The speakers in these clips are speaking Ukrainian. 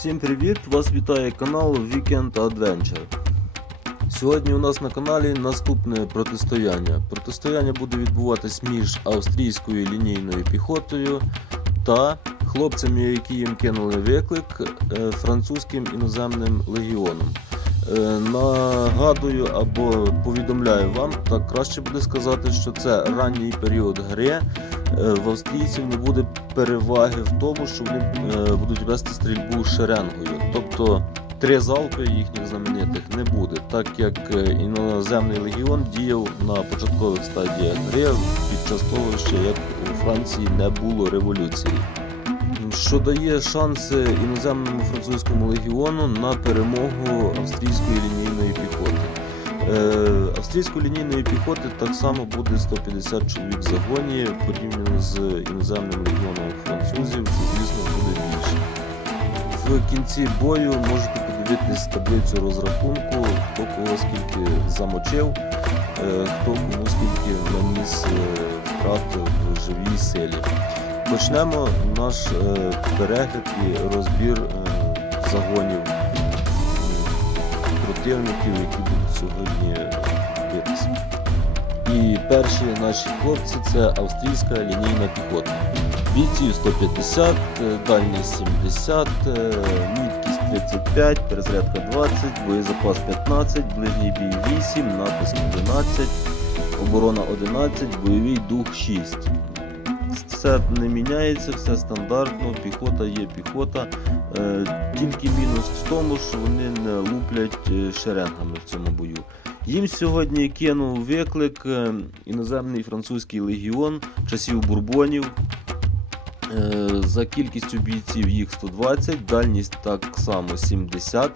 Всім привіт! Вас вітає канал Weekend Adventure. Сьогодні у нас на каналі наступне протистояння. Протистояння буде відбуватись між австрійською лінійною піхотою та хлопцями, які їм кинули виклик е, французьким іноземним легіоном. Е, Нагадую або повідомляю вам, так краще буде сказати, що це ранній період гри. Е, В австрійців не буде переваги в тому, що вони е, будуть вести стрільбу шеренгою. Тобто три залпи їхніх знаменитих не буде, так як е, іноземний легіон діяв на початкових стадіях гри під час того, ще як у Франції не було революції. Що дає шанси іноземному французькому легіону на перемогу австрійської лінійної піхоти. Е, австрійської лінійної піхоти так само буде 150 чоловік в загоні порівняно з іноземним легіоном французів, звісно буде більше. В кінці бою можете подивитись таблицю розрахунку, хто кого скільки замочив, е, хто кому скільки наніс е, втрат в живій силі. Почнемо наш перегляд і розбір загонів противників, які будуть сьогодні битися. І перші наші хлопці це австрійська лінійна піхота. Бійці 150, е, дальність 70, е, міткість 35, перезарядка 20, боєзапас 15, ближній бій 8, натиск 11, оборона 11, бойовий дух 6. Все не міняється, все стандартно, піхота є піхота. Е, Тільки мінус в тому, що вони не луплять е, шеренгами в цьому бою. Їм сьогодні кинув виклик е, іноземний французький легіон часів бурбонів. За кількістю бійців їх 120, дальність так само 70,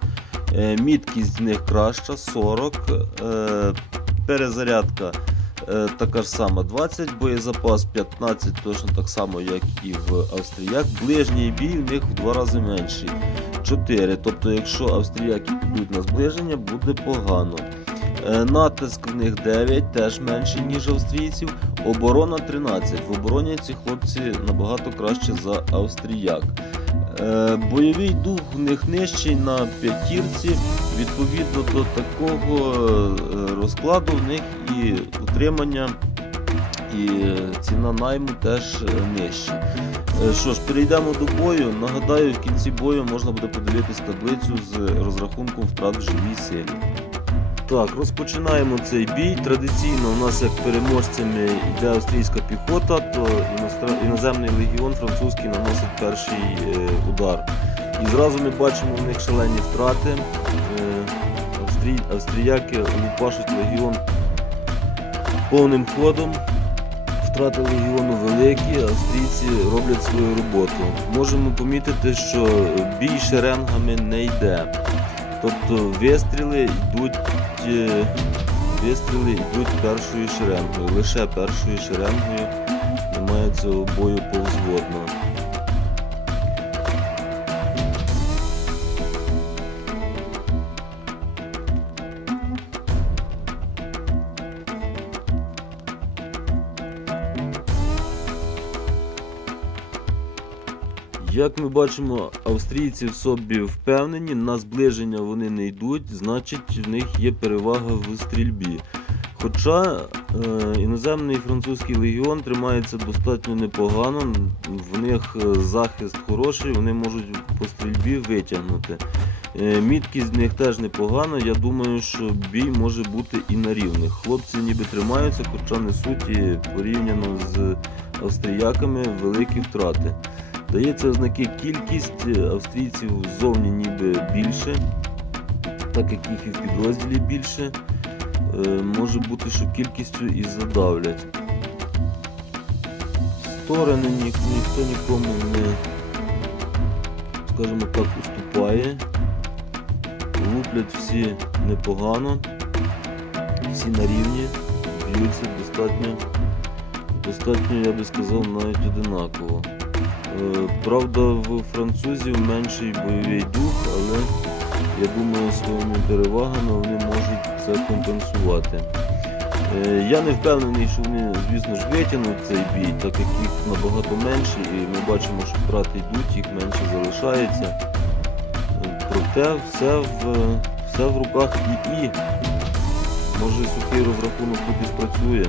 е, міткість з них краща 40, е, перезарядка така ж сама 20, боєзапас 15, точно так само, як і в австріяк. Ближній бій в них в два рази менший 4. Тобто, якщо австріяки підуть на зближення, буде погано. Е, Натиск в них 9, теж менший, ніж австрійців. Оборона 13. В обороні ці хлопці набагато краще за австріяк. Е, Бойовий дух в них нижчий на п'ятірці. Відповідно до такого е, розкладу в них і утримання, і ціна найму теж е, нижчі. Е, Що ж, перейдемо до бою. Нагадаю, в кінці бою можна буде подивитись таблицю з розрахунком втрат в живій силі. Так, розпочинаємо цей бій. Традиційно у нас як переможцями йде австрійська піхота, то іноземний легіон французький наносить перший е, удар. І зразу ми бачимо в них шалені втрати. Е, австрій, австріяки лупашуть легіон повним ходом. Втрати легіону великі, австрійці роблять свою роботу. Можемо помітити, що бій шеренгами не йде. Тобто вистріли йдуть, е, вистріли йдуть першою шеренгою. Лише першою шеренгою немає цього бою повзводного. Як ми бачимо, австрійці в собі впевнені, на зближення вони не йдуть, значить в них є перевага в стрільбі. Хоча е, іноземний французький легіон тримається достатньо непогано, в них е, захист хороший, вони можуть по стрільбі витягнути. Е, міткість в них теж непогана, я думаю, що бій може бути і на рівних. Хлопці ніби тримаються, хоча несуть порівняно з австріяками великі втрати. Дається ознаки кількість е, австрійців ззовні ніби більше, так як їх і в підрозділі більше. Е, Може бути, що кількістю і задавлять. Сторони ні, ніхто нікому не, скажімо так, уступає. Луплять всі непогано, всі на рівні, б'ються достатньо, достатньо, я би сказав, навіть одинаково. Е, Правда, в французів менший бойовий дух, але я думаю, своїми перевагами вони можуть це компенсувати. Е, Я не впевнений, що вони, звісно ж, витягнуть цей бій, так як їх набагато менше, і ми бачимо, що втрати йдуть, їх менше залишається. Проте все в, все в руках ІІ. Може сухий розрахунок тут і спрацює.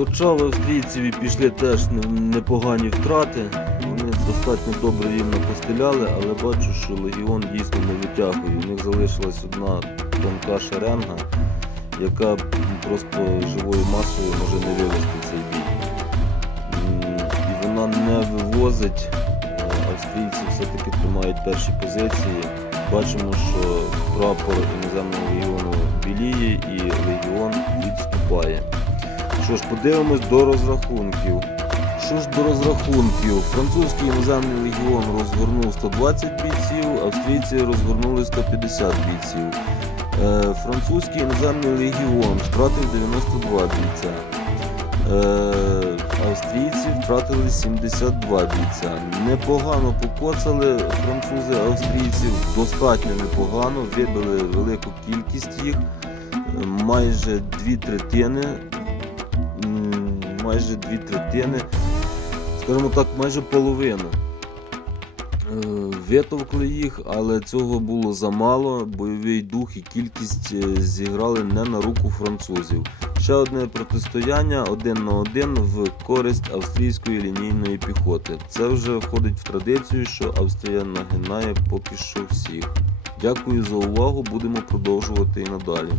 Хоча в австрійців і пішли теж непогані втрати, вони достатньо добре їм напостеляли, але бачу, що легіон дійсно не витягує. У них залишилась одна тонка шеренга, яка просто живою масою може не вивести цей бій. І вона не вивозить. Е, Австрійці все-таки тримають перші позиції. Бачимо, що прапор іноземного легіону біліє і легіон відступає. Що ж, подивимось до розрахунків. Що ж до розрахунків? Французький іноземний легіон розгорнув 120 бійців, австрійці розгорнули 150 бійців. Е, французький іноземний легіон втратив 92 бійця. Е, австрійці втратили 72 бійця. Непогано покоцали французи австрійців, достатньо непогано, вибили велику кількість їх, майже дві третини майже дві третини, скажімо так, майже половину. Е, Витовкли їх, але цього було замало. Бойовий дух і кількість е, зіграли не на руку французів. Ще одне протистояння один на один в користь австрійської лінійної піхоти. Це вже входить в традицію, що Австрія нагинає поки що всіх. Дякую за увагу, будемо продовжувати і надалі.